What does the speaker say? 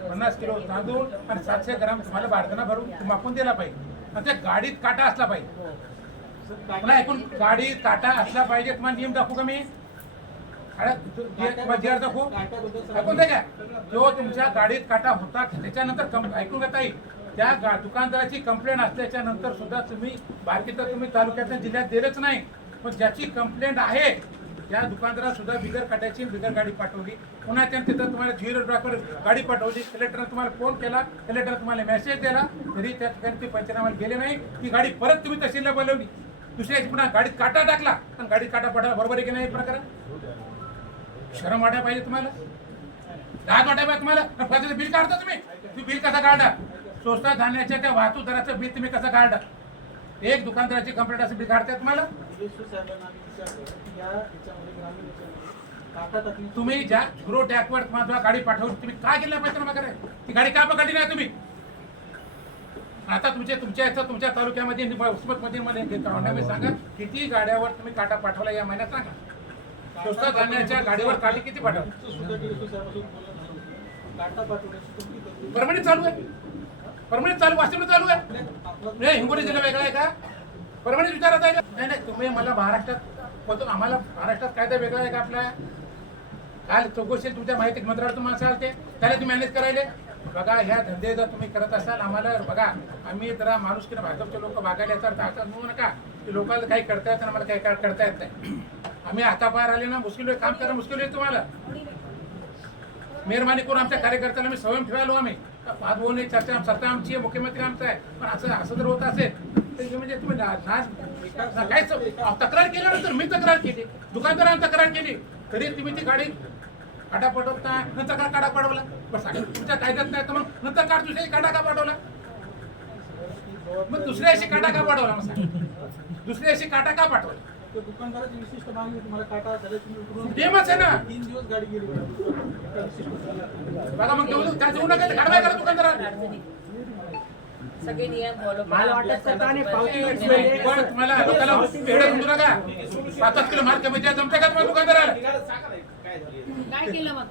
पन्नास किलो तांदूळ आणि सातशे ग्राम तुम्हाला बारदाना भरून मापून दिला पाहिजे. आणि त्या गाडीत काटा असला पाहिजे. पुन्हा ऐकून गाडीत काटा असला पाहिजे तुम्हाला नियम दाखवू का मी? दाखवू? ऐकून घ्या जो तुमच्या गाडीत काटा होता त्याच्यानंतर कम- ऐकून घेता येईल त्या दुकानदाराची कंप्लेंट असल्याच्या नंतर सुद्धा तुम्ही बारकी तर तुम्ही तालुक्याच्या जिल्ह्यात दिलंच नाही. पण ज्याची कंप्लेंट आहे त्या दुकानदारात सुद्धा बिगर काट्याची बिगर गाडी पाठवली. पुन्हा त्यांनी तिथं तुम्हाला झिरो ड्रॉपवर गाडी पाठवली. कलेक्टरने तुम्हाला फोन केला. कलेक्टर तुम्हाला मेसेज दिला. तरी त्या ठिकाणी ते पंचनामाला गेले नाही. ती गाडी परत तुम्ही तहसीलला बोलवली. दुसऱ्या पुन्हा गाडीत काटा टाकला. पण गाडीत काटा पडला बरोबर आहे की नाही प्रकार शरम वाटायला पाहिजे तुम्हाला. लाज वाटायला पाहिजे तुम्हाला. बिल काढता तुम्ही. तुम्ही बिल कसं काढा स्वस्त धान्याच्या त्या वाहतूक दराचं बिल तुम्ही कसं काढा एक दुकानदाराची कंप्लेंट असं बिल काढताय तुम्हाला तुम्ही ज्या झिरो टॅकवर तुम्हाला गाडी पाठवली तुम्ही काय केलं पाहिजे करे ती गाडी का पकडली नाही तुम्ही? आता तुमच्या तुमच्या इथं तुमच्या तालुक्यामध्ये उस्मतमध्ये मध्ये मी सांगा किती गाड्यावर तुम्ही काटा पाठवला या महिन्यात सांगा? स्वस्त धान्याच्या गाडीवर काटी किती पाठवली? परमनंट चालू आहे. परमनंट चालू वाशिमला चालू आहे. नाही हिंगोली जिल्हा वेगळा आहे का? परमनंट विचारत आहे का? नाही नाही तुम्ही मला महाराष्ट्रात बोलतो आम्हाला महाराष्ट्रात कायदा वेगळा आहे का आपला? काल चौकशी तुमच्या माहिती मंत्रालयातून माणसं आलते त्याला तुम्ही मॅनेज करायले. बघा ह्या धंदे जर तुम्ही करत असाल आम्हाला बघा आम्ही जरा माणूस किंवा भाजपचे लोक मागायला याचा अर्थ असं म्हणू नका की लोकांना काही करता येत नाही, आम्हाला काही करता येत नाही. आम्ही हाताबाहेर आले ना मुश्किल काम करणं मुश्किल होईल तुम्हाला. मेहरबानी करून आमच्या कार्यकर्त्याला मी संयम ठेवायलो आम्ही. पाच बोलणे चर्चा सत्ता आमची आहे मुख्यमंत्री आमचा आहे. पण असं असं जर होत असेल तर म्हणजे तुम्ही काहीच तक्रार केल्यानंतर मी तक्रार केली. दुकानदारांनी तक्रार केली. तरी तुम्ही ती गाडी काटा पाठवता नंतर का काटा पाठवला पण सांगा तुमच्या कायद्यात नाही तर मग नंतर काढ दुसऱ्या काटा का पाठवला मग दुसऱ्या अशी काटा का पाठवला मग सांगा. दुसऱ्या अशी काटा का पाठवला दुकानदाराची विशिष्ट मागणी तुम्हाला काटा झालं तुम्ही आहे ना. तीन दिवस गाडी गेली. एका विशिष्ट बघा मग देऊ त्या देऊ नका कारवाई करा दुकानदाराला. सगळे नियम फॉलो मला वाटतं सरकारने पावती पण तुम्हाला लोकांना नका. पाच किलो मार्क जमते का तुम्हाला दुकानदाराला? काय केलं मग?